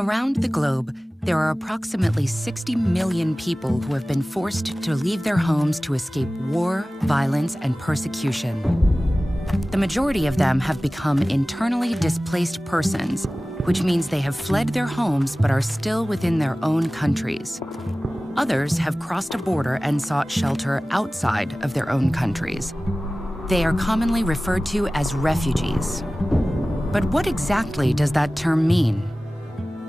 Around the globe, there are approximately 60 million people who have been forced to leave their homes to escape war, violence, and persecution. The majority of them have become internally displaced persons, which means they have fled their homes but are still within their own countries. Others have crossed a border and sought shelter outside of their own countries. They are commonly referred to as refugees. But what exactly does that term mean?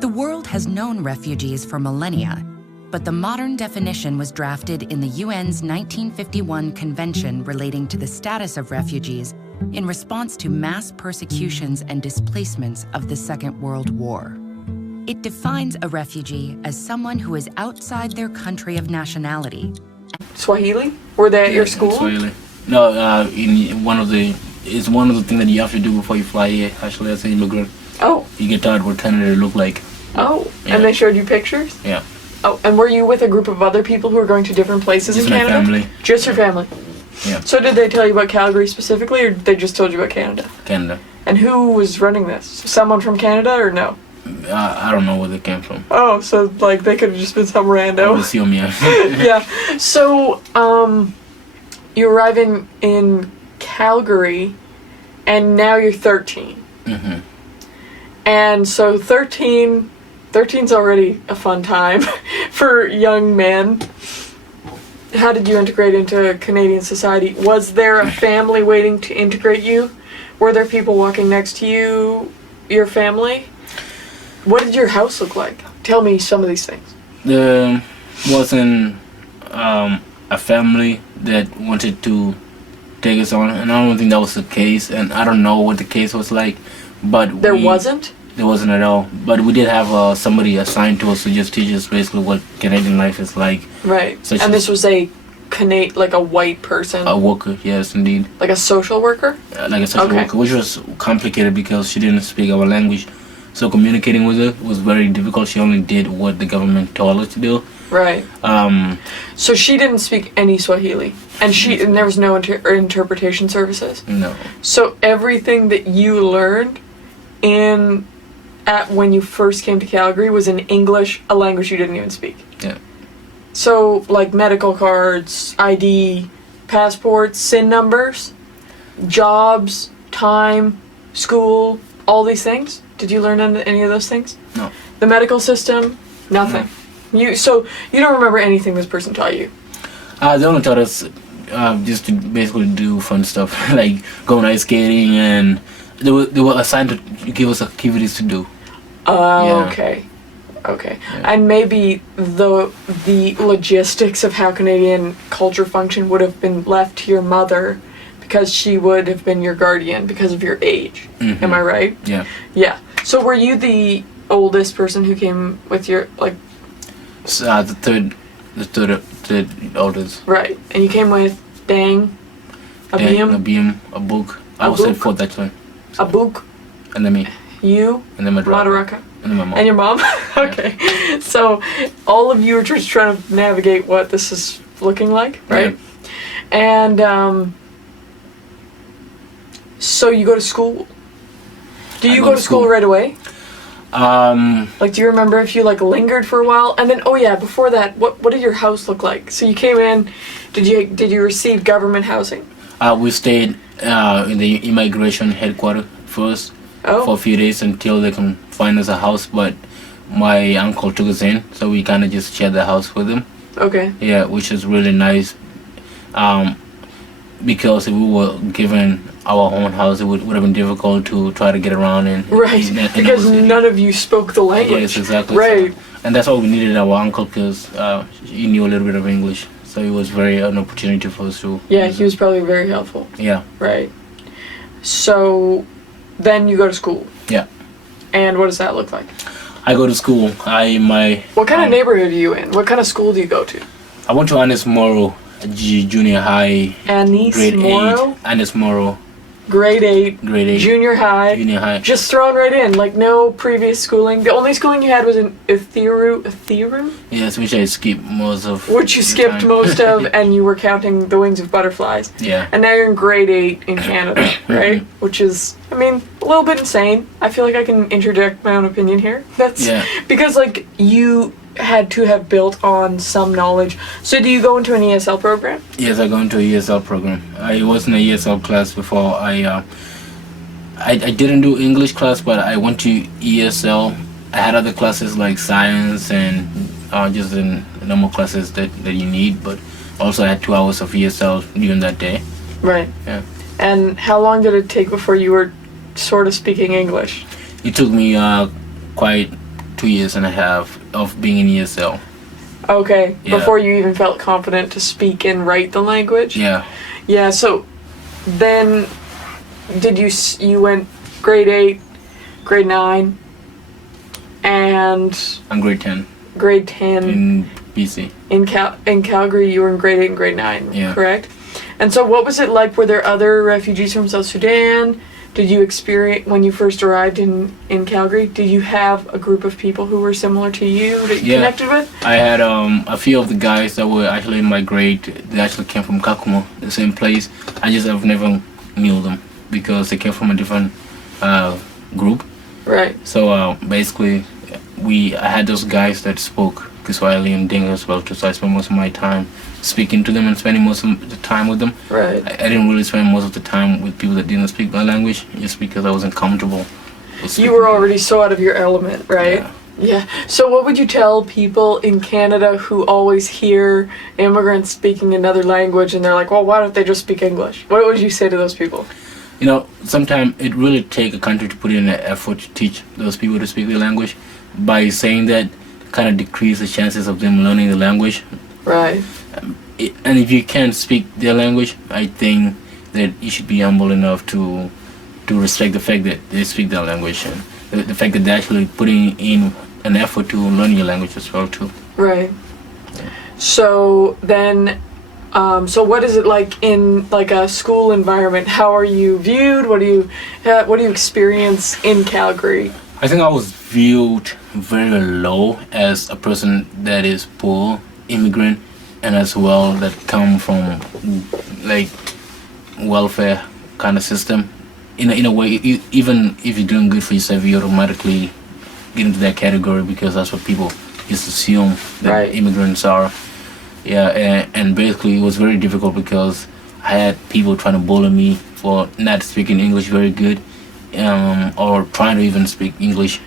The world has known refugees for millennia, but the modern definition was drafted in the UN's 1951 Convention relating to the status of refugees in response to mass persecutions and displacements of the Second World War. It defines a refugee as someone who is outside their country of nationality. Swahili? Were they at your school? Swahili. No, it's one of the things that you have to do before you fly here, actually, as an immigrant. Oh. You get taught what Canada look like. Oh, yeah. And they showed you pictures? Yeah. Oh, and were you with a group of other people who were going to different places Just in Canada? my family. Just your family? Yeah. So did they tell you about Calgary specifically, or they just told you about Canada? Canada. And who was running this? Someone from Canada, or no? I don't know where they came from. Oh, so, like, they could have just been some rando. I assume, yeah. Yeah. So, you arrive in Calgary, and now you're 13. Mm-hmm. And so 13's already a fun time for young men. How did you integrate into Canadian society? Was there a family waiting to integrate you? Were there people walking next to you, your family? What did your house look like? Tell me some of these things. There wasn't a family that wanted to take us on, and I don't think that was the case, and I don't know what the case was like, but There wasn't at all, but we did have somebody assigned to us to just teach us basically what Canadian life is like. Right. And this was a like a white person? A worker, yes, indeed. Like a social worker? Like a social worker, which was complicated because she didn't speak our language, so communicating with her was very difficult. She only did what the government told her to do. Right. So she didn't speak any Swahili, and there was no interpretation services? No. So everything that you learned when you first came to Calgary was in English, a language you didn't even speak? Yeah. So, like medical cards, ID, passports, SIN numbers, jobs, time, school, all these things? Did you learn any of those things? No. The medical system? Nothing. No. So you don't remember anything this person taught you? They only taught us just to basically do fun stuff, like going ice skating, and they were assigned to give us activities to do. Oh, Yeah. okay. Okay. Yeah. And maybe the logistics of how Canadian culture function would have been left to your mother because she would have been your guardian because of your age. Mm-hmm. Am I right? Yeah. Yeah. So were you the oldest person who came with your, like... The third oldest. Right. And you came with Dang, Abim, a book. I was in fourth actually. A book. And then me. You. And then my daughter. Madaraka. And then my mom. And your mom? Okay. So all of you are just trying to navigate what this is looking like, right? Yeah. And so you go to school. Do you go to school right away? Like, do you remember if you lingered for a while? And then, oh yeah, before that, what did your house look like? So you came in, did you receive government housing? We stayed in the immigration headquarters first for a few days until they can find us a house, but my uncle took us in, so we kind of just shared the house with him. Okay. Yeah, which is really nice, because if we were given our own house, it would have been difficult to try to get around and because none of you spoke the language. Yes, exactly. Right. So, and that's why we needed our uncle, because he knew a little bit of English, so it was an opportunity for us to. Yeah, he was probably very helpful. Yeah. Right. So, then you go to school. Yeah. And what does that look like? I go to school. What kind of neighborhood are you in? What kind of school do you go to? I went to Annis Morrow Junior High. Annis grade Morrow? 8. Annis Morrow. grade 8, Grade 8. junior high. Junior high. Just thrown right in, like no previous schooling. The only schooling you had was in Etheru? Yes, which I skipped most of. Which you the skipped time. most of, and you were counting the wings of butterflies. Yeah. And now you're in grade 8 in Canada, right? Which is, I mean, a little bit insane. I feel like I can interject my own opinion here. That's because, like, you had to have built on some knowledge. So do you go into an ESL program? Yes, I go into a ESL program. I was in a ESL class before. I didn't do English class, but I went to ESL. I had other classes like science and just in normal classes that you need, but also I had 2 hours of ESL during that day. Right. Yeah. And how long did it take before you were sort of speaking English? It took me quite 2 years and a half of being in ESL. Okay. Yeah. Before you even felt confident to speak and write the language? Yeah. Yeah, so then did you went grade 8, grade 9, and I'm grade 10 grade 10 in BC. in Calgary. You were in grade 8 and grade 9, Yeah. correct? And so what was it like? Were there other refugees from South Sudan? Did you experience, when you first arrived in Calgary, did you have a group of people who were similar to you that you connected with? I had a few of the guys that were actually in my grade. They actually came from Kakumo, the same place. I just have never knew them because they came from a different group. Right. So basically, I had those guys that spoke Kiswahili and Dinka as well too. So I spent most of my time speaking to them and spending most of the time with them. Right. I didn't really spend most of the time with people that didn't speak my language just because I wasn't comfortable with You were already so out of your element, right? Yeah. Yeah. So what would you tell people in Canada who always hear immigrants speaking another language and they're like, well, why don't they just speak English? What would you say to those people? You know, sometimes it really takes a country to put in an effort to teach those people to speak their language. By saying that, kind of decrease the chances of them learning the language. Right. And if you can't speak their language, I think that you should be humble enough to respect the fact that they speak their language and the fact that they're actually putting in an effort to learn your language as well too. Right. So then, so what is it like in like a school environment? How are you viewed? What do you experience in Calgary? I think I was viewed very low as a person that is poor, immigrant, and as well that come from like welfare kind of system. In a way, even if you're doing good for yourself, you automatically get into that category because that's what people just assume that immigrants are. Yeah, and basically it was very difficult because I had people trying to bully me for not speaking English very good, or trying to even speak English,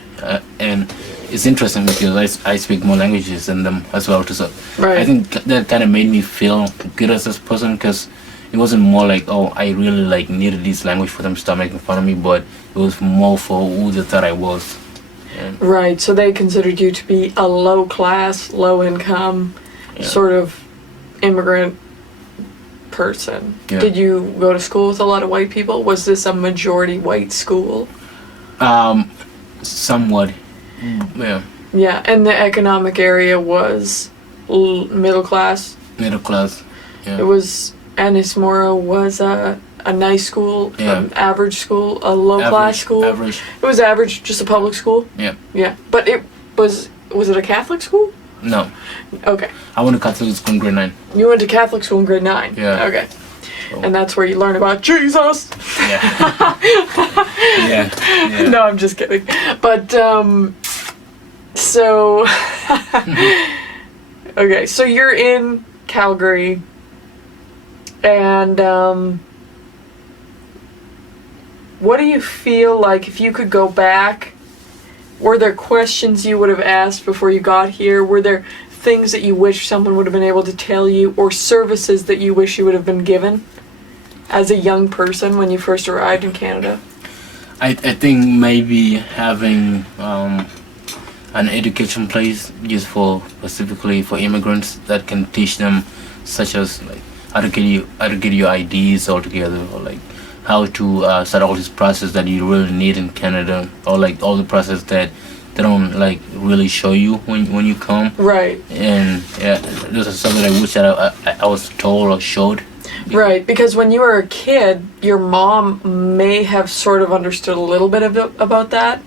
and it's interesting because I speak more languages than them as well too. So I think that kind of made me feel good as this person because it wasn't more like, oh, I really like needed this language for them to start making fun of me, but it was more for who they thought I was. Yeah. Right, so they considered you to be a low class, low income, sort of immigrant person. Yeah. Did you go to school with a lot of white people? Was this a majority white school? Somewhat. Yeah. Yeah, and the economic area was middle class. Middle class. Yeah. It was, Anismora was a nice school, an average school, a low class school. Average. It was average, just a public school. Yeah. Yeah, but it was it a Catholic school? No. Okay. I went to Catholic school in grade 9. You went to Catholic school in grade 9? Yeah. Okay. So. And that's where you learn about Jesus? Yeah. yeah. No, I'm just kidding. But, so... okay, so you're in Calgary, and, what do you feel like if you could go back? Were there questions you would have asked before you got here? Were there things that you wish someone would have been able to tell you, or services that you wish you would have been given as a young person when you first arrived in Canada? I think maybe having an education place just for specifically for immigrants that can teach them, such as like how to get your IDs all together, or like how to start all this process that you really need in Canada, or like all the process that they don't like really show you when you come. Right. And yeah, those are something I wish that I was told or showed Right, because when you were a kid, your mom may have sort of understood a little bit about that,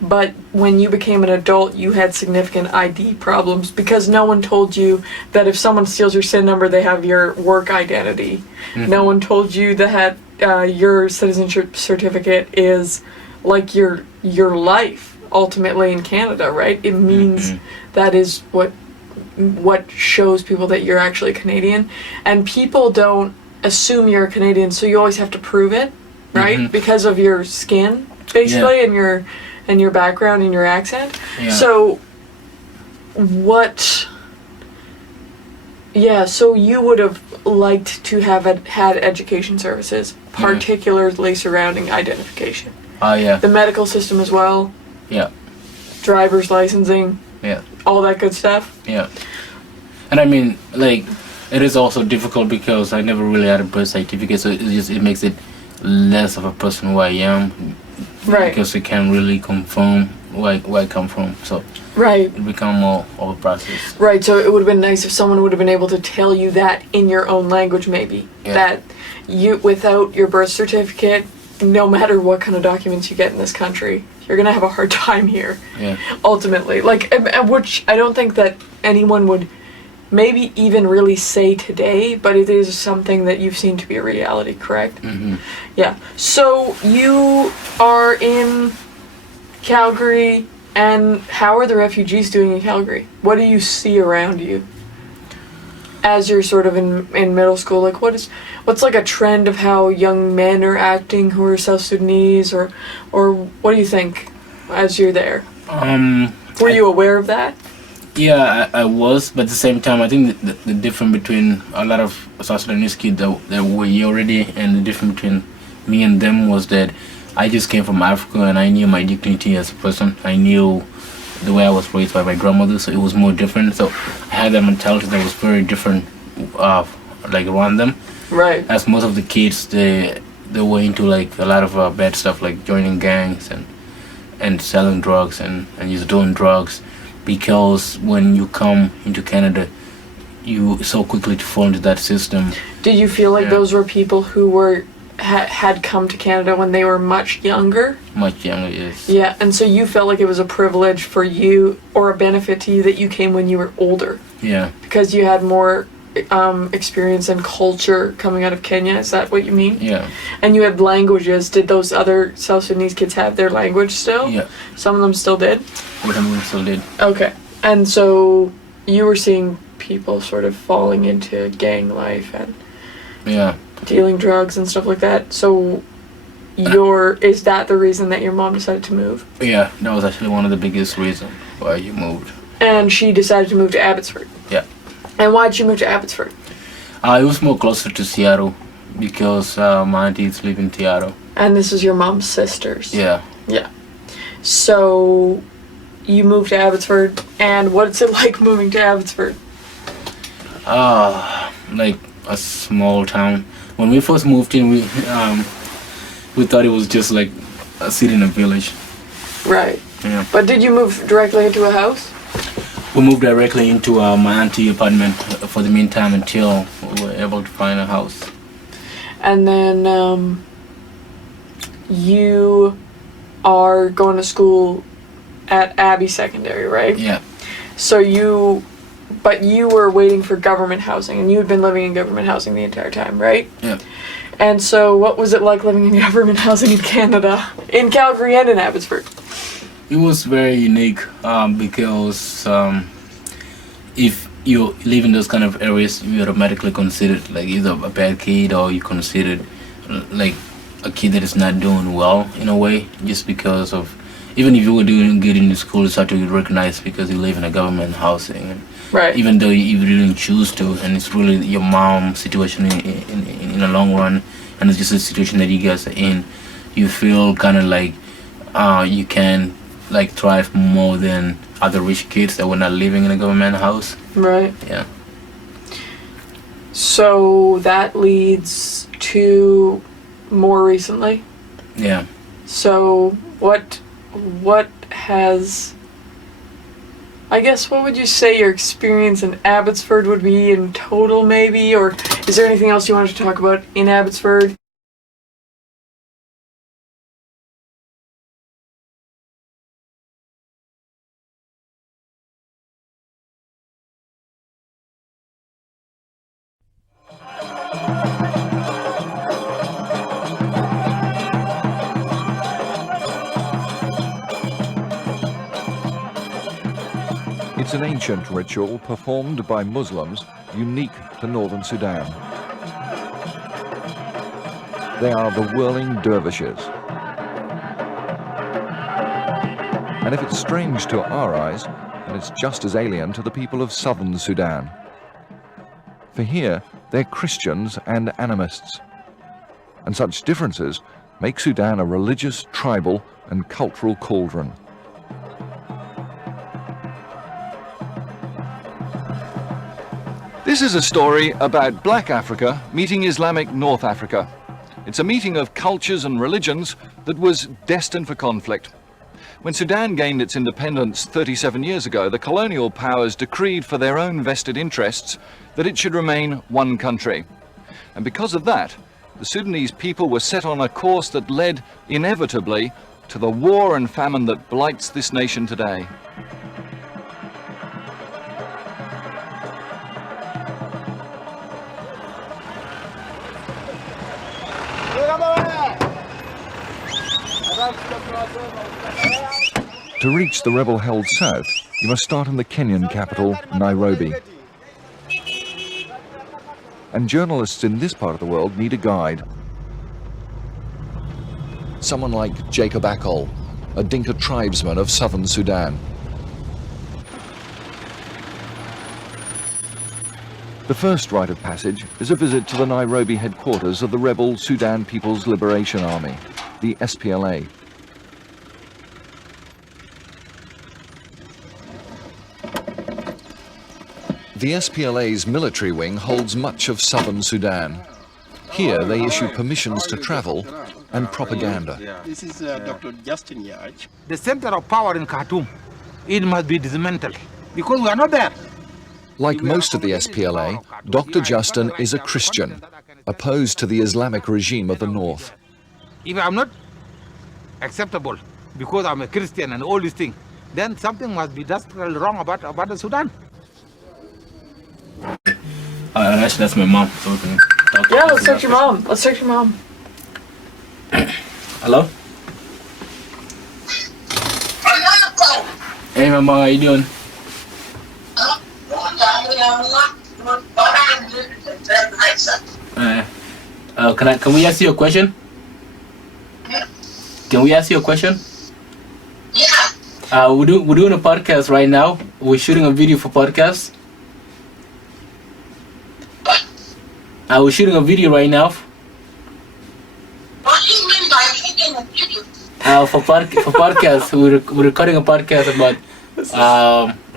but when you became an adult, you had significant ID problems because no one told you that if someone steals your SIN number, they have your work identity. Mm-hmm. No one told you that your citizenship certificate is like your life ultimately in Canada, right? It means that is what shows people that you're actually Canadian, and people don't assume you're a Canadian, so you always have to prove it, right? Because of your skin, basically, and your background and your accent. So so you would have liked to have had education services, particularly surrounding identification. The medical system as well. Driver's licensing. All that good stuff. And I mean, like, it is also difficult because I never really had a birth certificate, so it makes it less of a person who I am. Right. Because it can't really confirm where I come from, so it become more of a process. Right, so it would have been nice if someone would have been able to tell you that in your own language, maybe. That you, without your birth certificate, no matter what kind of documents you get in this country, you're gonna have a hard time here. Ultimately, like, which I don't think that anyone would maybe even really say today, but it is something that you've seen to be a reality, correct? So you are in Calgary, and how are the refugees doing in Calgary? What do you see around you as you're sort of in middle school? Like, what's like a trend of how young men are acting who are South Sudanese, or what do you think as you're there? Were you aware of that? Yeah, I was, but at the same time, I think the difference between a lot of South Sudanese kids that were here already, and the difference between me and them was that I just came from Africa, and I knew my dignity as a person. I knew the way I was raised by my grandmother, so it was more different. So I had that mentality that was very different, like around them. Right. As most of the kids, they were into like a lot of bad stuff, like joining gangs and selling drugs and just doing drugs. Because when you come into Canada, you so quickly to fall into that system. Did you feel like those were people who had come to Canada when they were much younger? Much younger, yes. Yeah, and so you felt like it was a privilege for you, or a benefit to you, that you came when you were older? Yeah. Because you had more experience and culture coming out of Kenya, is that what you mean? Yeah. And you had languages. Did those other South Sudanese kids have their language still? Yeah. Some of them still did? Some of them still did. Okay. And so you were seeing people sort of falling into gang life and dealing drugs and stuff like that. So is that the reason that your mom decided to move? Yeah, that was actually one of the biggest reasons why you moved. And she decided to move to Abbotsford? Yeah. And why did you move to Abbotsford? It was more closer to Seattle because my aunties live in Seattle. And this is your mom's sisters? Yeah. Yeah. So you moved to Abbotsford, and what's it like moving to Abbotsford? Like a small town. When we first moved in, we thought it was just like a city in a village. Right. Yeah. But did you move directly into a house? We moved directly into my auntie's apartment for the meantime until we were able to find a house. And then you are going to school at Abbey Secondary, right? Yeah. So you were waiting for government housing, and you had been living in government housing the entire time, right? Yeah. And so what was it like living in government housing in Canada, in Calgary and in Abbotsford? It was very unique because if you live in those kind of areas, you automatically considered like either a bad kid or you considered like a kid that is not doing well in a way, just because of, even if you were doing good in the school, it's hard to recognize because you live in a government housing. And right. Even though you didn't choose to, and it's really your mom's situation in the long run, and it's just a situation that you guys are in, you feel kind of like you can like thrive more than other rich kids that were not living in a government house. Right. Yeah. So that leads to more recently. Yeah. So what has I guess, what would you say your experience in Abbotsford would be in total, maybe? Or is there anything else you wanted to talk about in Abbotsford? It's an ancient ritual performed by Muslims unique to northern Sudan. They are the whirling dervishes. And if it's strange to our eyes, then it's just as alien to the people of southern Sudan. For here, they're Christians and animists. And such differences make Sudan a religious, tribal, and cultural cauldron. This is a story about Black Africa meeting Islamic North Africa. It's a meeting of cultures and religions that was destined for conflict. When Sudan gained its independence 37 years ago, the colonial powers decreed for their own vested interests that it should remain one country. And because of that, the Sudanese people were set on a course that led inevitably to the war and famine that blights this nation today. To reach the rebel-held south, you must start in the Kenyan capital, Nairobi. And journalists in this part of the world need a guide. Someone like Jacob Akol, a Dinka tribesman of southern Sudan. The first rite of passage is a visit to the Nairobi headquarters of the rebel Sudan People's Liberation Army, the SPLA. The SPLA's military wing holds much of southern Sudan. Here they issue permissions to travel and propaganda. This is Dr. Justin Yaj. The center of power in Khartoum, it must be dismantled because we are not there. Like most of the SPLA, Dr. Justin is a Christian, opposed to the Islamic regime of the north. If I'm not acceptable because I'm a Christian and all these things, then something must be drastically wrong about the Sudan. Actually, that's my mom. So we can talk Yeah, let's search your mom. Let's search your mom. Hello? Hey, mama, how you doing? Can we ask you a question? Can we ask you a question? Yeah. We're doing a podcast right now. We're shooting a video for podcast. We're shooting a video right now. What do you mean by shooting a video? For podcast, we're recording a podcast about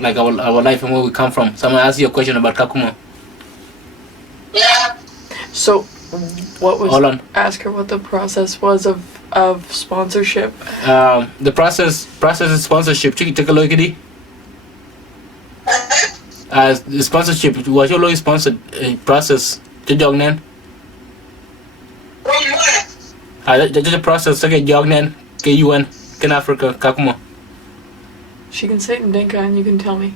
like our life and where we come from. So I'm gonna ask you a question about Kakuma. Yeah. So, what was... Hold on. Ask her what the process was of sponsorship. The process is sponsorship. Take a look at it. The sponsorship. What your lawyer sponsored process? The young man. Just a process to get young man, get UN, get Africa, Kakuma. She can say it in Dinka and you can tell me.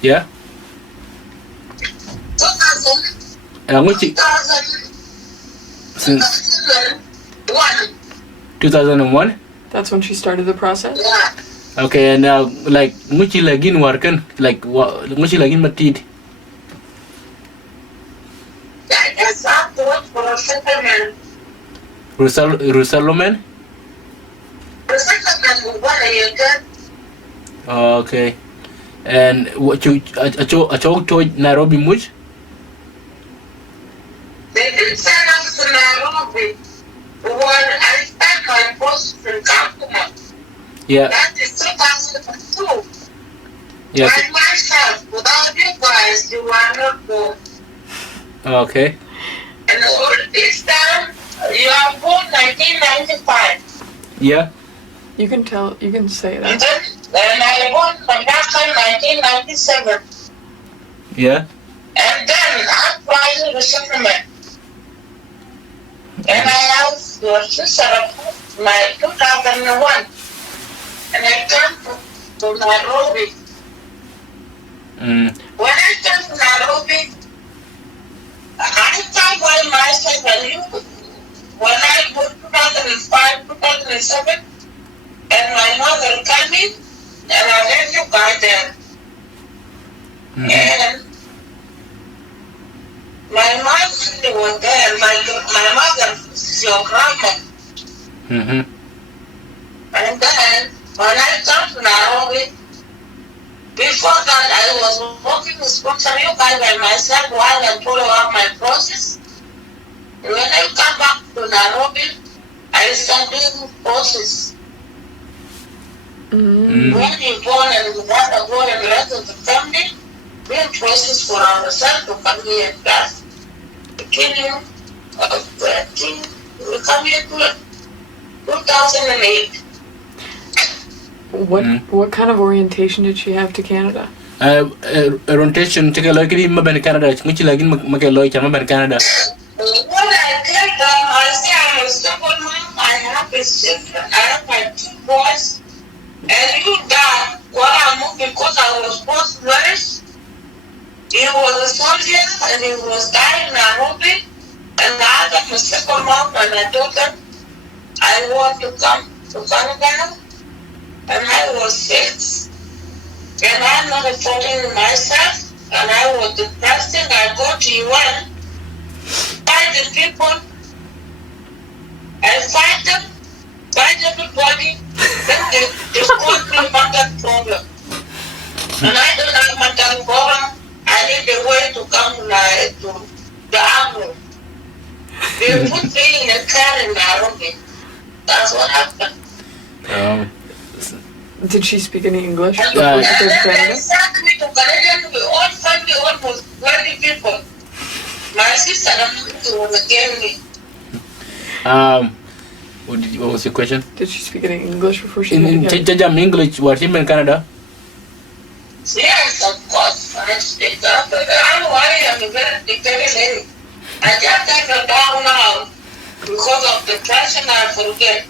Yeah? And which since 2001? That's when she started the process? Okay, and like muchi lagin working, like muchi lagin matid. I guess I have to work for a settlement. Rusalomen? The settlement, what are you get? Okay. And what you acho to Nairobi much? They did send us to Nairobi. When I spent my post in Kakuma. Yeah. That is 2002. Yes. By myself, without you guys, you are not born. Okay. And all this time, you are born 1995. Yeah. You can tell. You can say And that. then I won my master in 1997. Yeah. And then I applied to the settlement. And I have your sister my 2001. And I came to Nairobi. Mm. When I came to Nairobi, I came by myself and you. When I was 2005, 2007, and my mother came in, and I let you guys there. Mm-hmm. And my mother was there. My mother is your grandma. Mm-hmm. And then when I come to Nairobi, before that I was working with sponsor you guys by myself while I'm following up my process. And when I come back to Nairobi, I start doing process. Mm. When you born and without a born and the rest of the family, doing process for ourselves to come here and class. Beginning of 13, we come here to 2008. What kind of orientation did she have to Canada? Orientation take a look at him in Canada. Much like in Makaloi, I'm in Canada. When I came down, I say I'm a stubborn mom. I have a children. I have my 2 boys. And you died when I moved because I was post marriage. He was a soldier and he was dying in Nairobi. And I had a second mom and I told them I want to come to Canada. And I was 6. And I'm not affording myself. And I was depressed. I go to UN. Fight the people. I fight them. Fight everybody. Then they call me mental problem. And I don't have mental problem. I need a way to come to the army. They put me in a car in Nairobi. That's what happened. Did she speak any English? And before she came to then they Canada? sent me to Canada with all family, almost 20 people. My sister was against me. What was your question? Did she speak any English before she In came to Canada? Jam English, what him in Canada? Yes, of course. I speak up. But I don't worry, I'm a very dictator lady. I just take her down now because of the passion I forget.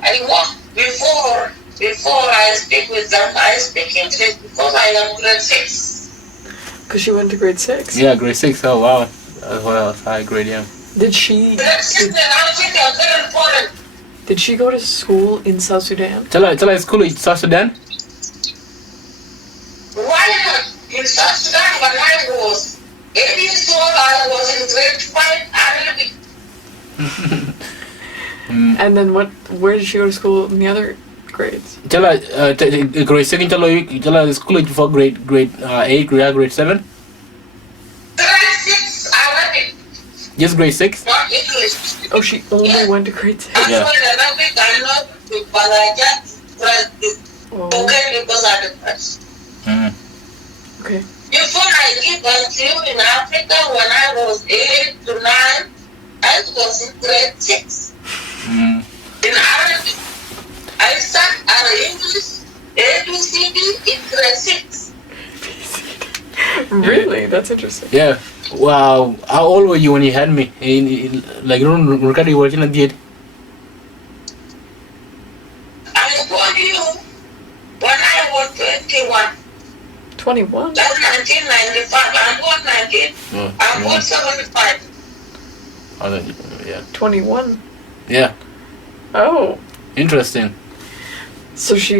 I walk before I speak with them, I speak English because I am grade 6. Because she went to grade 6. Yeah, grade 6. Oh wow, that's what else high grade. Yeah. Did she? Grade 6 and I think are very important. Did she go to school in South Sudan? Tell her school in South Sudan. Why not? In South Sudan, when I was 8 years old, I was in grade 5 Arabic. And then what? Where did she go to school in the other grades? Tell her grade 2. Tell her school for grade 8, grade 7. Grade 6 Arabic, Just grade 6. not English. Oh, she only went to grade 6. That's Yeah. why Arabic I know, but I just read it. Oh, Okay, because I did that. okay. Before I give birth to you in Africa, when I was 8 to 9, I was in grade 6. In Arabic, I studied English, ABCD in grade 6. Really? That's interesting. Yeah. Wow. How old were you when you had me? Like Rukadi working at the I told you when I was 21. 21? That's 1995. I'm born 19. I'm born 75. Yeah. 21. Yeah. Oh. Interesting. So she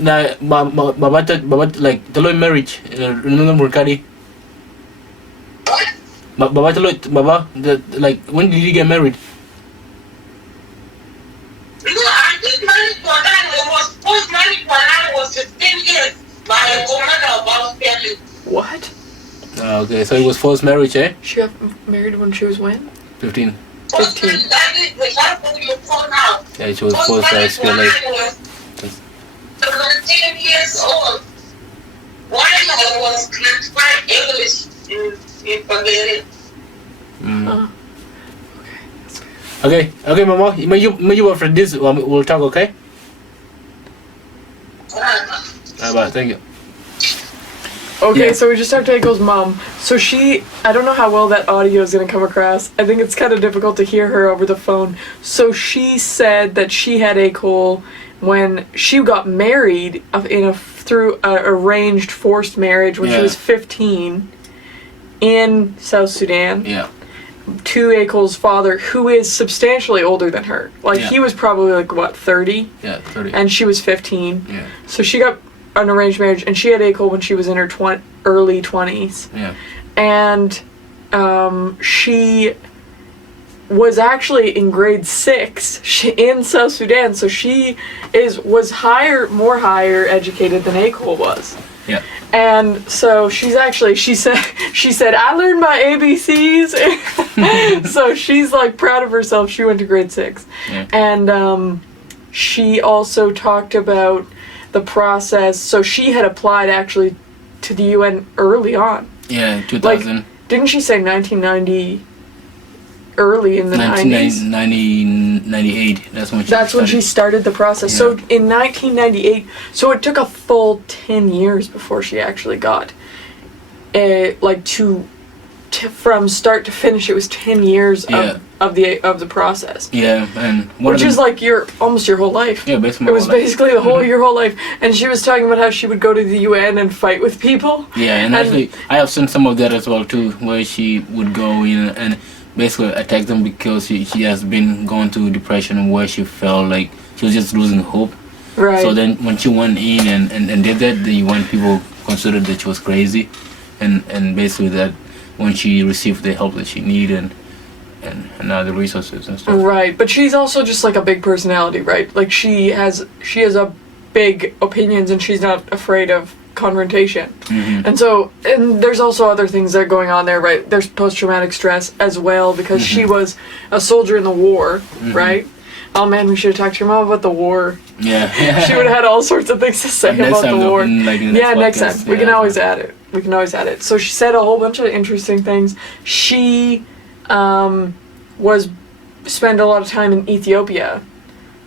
Na baba like telo marriage. Remember Rukadi? What? Baba like when did you get married? No, I did married when I was post married when I was 15 years by a commander of our family. what? Okay, so it was forced marriage, eh? She got married when she was when? 15. 15. That is the example you call now. Yeah, she was Post forced married when like I was 17 years old. While I was classified English in Bulgaria. Okay. Okay, Mama. May you after this we'll talk, okay? How about thank you. Okay, Yeah. so we just talked to Akel's mom. So I don't know how well that audio is going to come across. I think it's kind of difficult to hear her over the phone. So she said that she had Akel when she got married through an arranged forced marriage when she was 15 in South Sudan. Yeah. To Akel's father, who is substantially older than her. Like, he was probably, like, what, 30? Yeah, 30. And she was 15. Yeah. So she got an arranged marriage, and she had Akel when she was in her early 20s. Yeah. And she was actually in grade 6 in South Sudan, so she was more higher educated than Akel was. Yeah. And so she said I learned my ABCs. So she's like proud of herself. She went to grade 6. Yeah. And she also talked about the process. So she had applied actually to the UN early on. Yeah, 2000. Like, didn't she say 1990? Early in the 90s. 1998. That's when she started the process. Yeah. So in 1998, so it took a full 10 years before she actually got from start to finish. It was 10 years of the process. Yeah, and which is like almost your whole life. Yeah, basically. It was basically your whole life. And she was talking about how she would go to the UN and fight with people. Yeah, and actually I have seen some of that as well too, where she would go in and basically attack them because she has been going through depression where she felt like she was just losing hope. Right. So then when she went in and did that, the UN people considered that she was crazy, and basically that when she received the help that she needed and other resources and stuff. Right, but she's also just like a big personality, right? Like she has a big opinions and she's not afraid of confrontation. Mm-hmm. And there's also other things that are going on there, right? There's post-traumatic stress as well because she was a soldier in the war, right? Oh man, we should have talked to your mom about the war. Yeah. She would have had all sorts of things to say about the war. Next time. We can always add it. So she said a whole bunch of interesting things. She spent a lot of time in Ethiopia.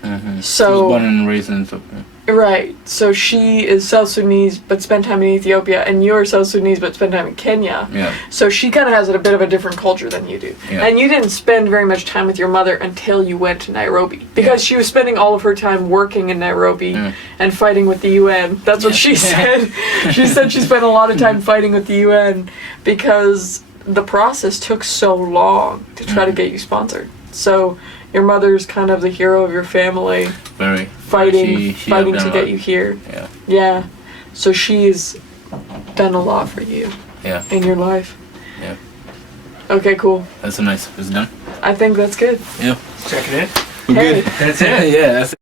Mm-hmm. So she was born and raised in Ethiopia. Right. So she is South Sudanese but spent time in Ethiopia, and you're South Sudanese but spent time in Kenya. Yeah. So she kind of has a bit of a different culture than you do. Yeah. And you didn't spend very much time with your mother until you went to Nairobi. Because she was spending all of her time working in Nairobi and fighting with the UN. That's what she said. She said she spent a lot of time fighting with the UN because the process took so long to try to get you sponsored. So your mother's kind of the hero of your family. Very. Fighting to get you here. Yeah. Yeah. So she's done a lot for you. Yeah. In your life. Yeah. Okay, cool. That's nice. It's done. I think that's good. Yeah. Check it in. We're Hey. good. That's it. Yeah, that's it.